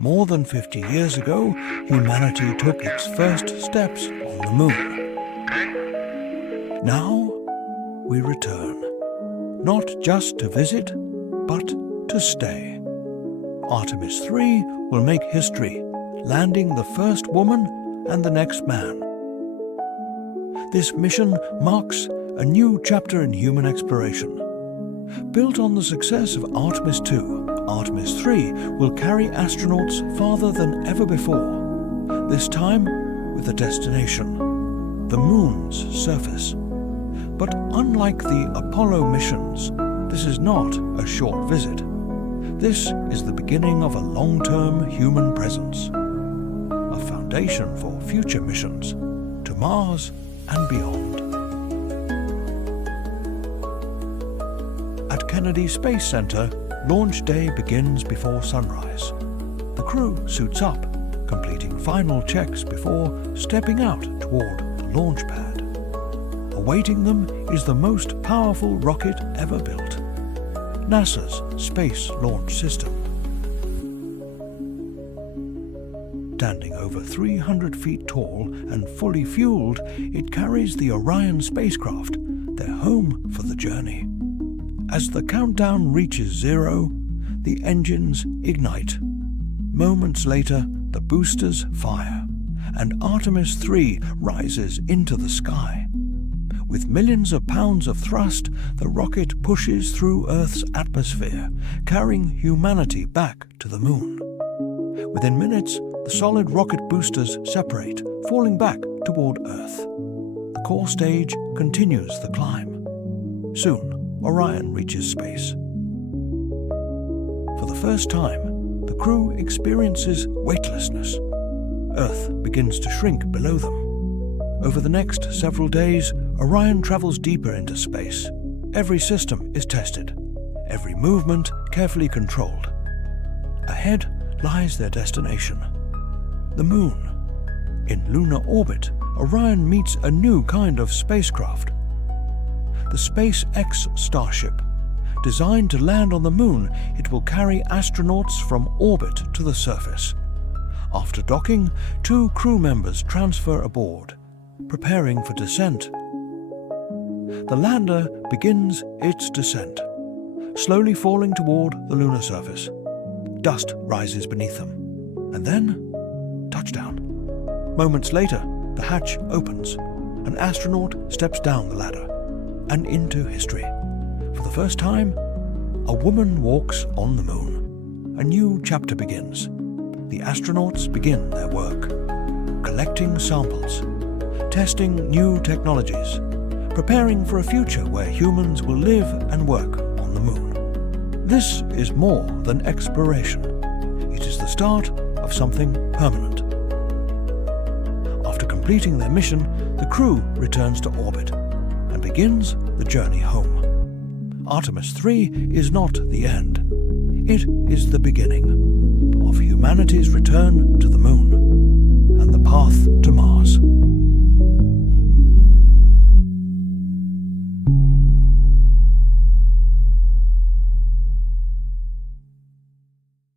More than 50 years ago, humanity took its first steps on the moon. Now, we return, not just to visit, but to stay. Artemis III will make history, landing the first woman and the next man. This mission marks a new chapter in human exploration. Built on the success of Artemis II, Artemis III will carry astronauts farther than ever before, this time with a destination, the Moon's surface. But unlike the Apollo missions, this is not a short visit. This is the beginning of a long-term human presence, a foundation for future missions to Mars and beyond. At Kennedy Space Center, launch day begins before sunrise. The crew suits up, completing final checks before stepping out toward the launch pad. Awaiting them is the most powerful rocket ever built, NASA's Space Launch System. Standing over 300 feet tall and fully fueled, it carries the Orion spacecraft, their home for the journey. As the countdown reaches 0, the engines ignite. Moments later, the boosters fire, and Artemis III rises into the sky. With millions of pounds of thrust, the rocket pushes through Earth's atmosphere, carrying humanity back to the moon. Within minutes, the solid rocket boosters separate, falling back toward Earth. The core stage continues the climb. Soon, Orion reaches space. For the first time, the crew experiences weightlessness. Earth begins to shrink below them. Over the next several days, Orion travels deeper into space. Every system is tested, every movement carefully controlled. Ahead lies their destination, the Moon. In lunar orbit, Orion meets a new kind of spacecraft, the SpaceX Starship. Designed to land on the Moon, it will carry astronauts from orbit to the surface. After docking, 2 crew members transfer aboard, preparing for descent. The lander begins its descent, slowly falling toward the lunar surface. Dust rises beneath them, and then touchdown. Moments later, the hatch opens. An astronaut steps down the ladder and into history. For the first time, a woman walks on the Moon. A new chapter begins. The astronauts begin their work, collecting samples, testing new technologies, preparing for a future where humans will live and work on the Moon. This is more than exploration. It is the start of something permanent. After completing their mission, the crew returns to orbit and begins the journey home. Artemis III is not the end. It is the beginning of humanity's return to the Moon.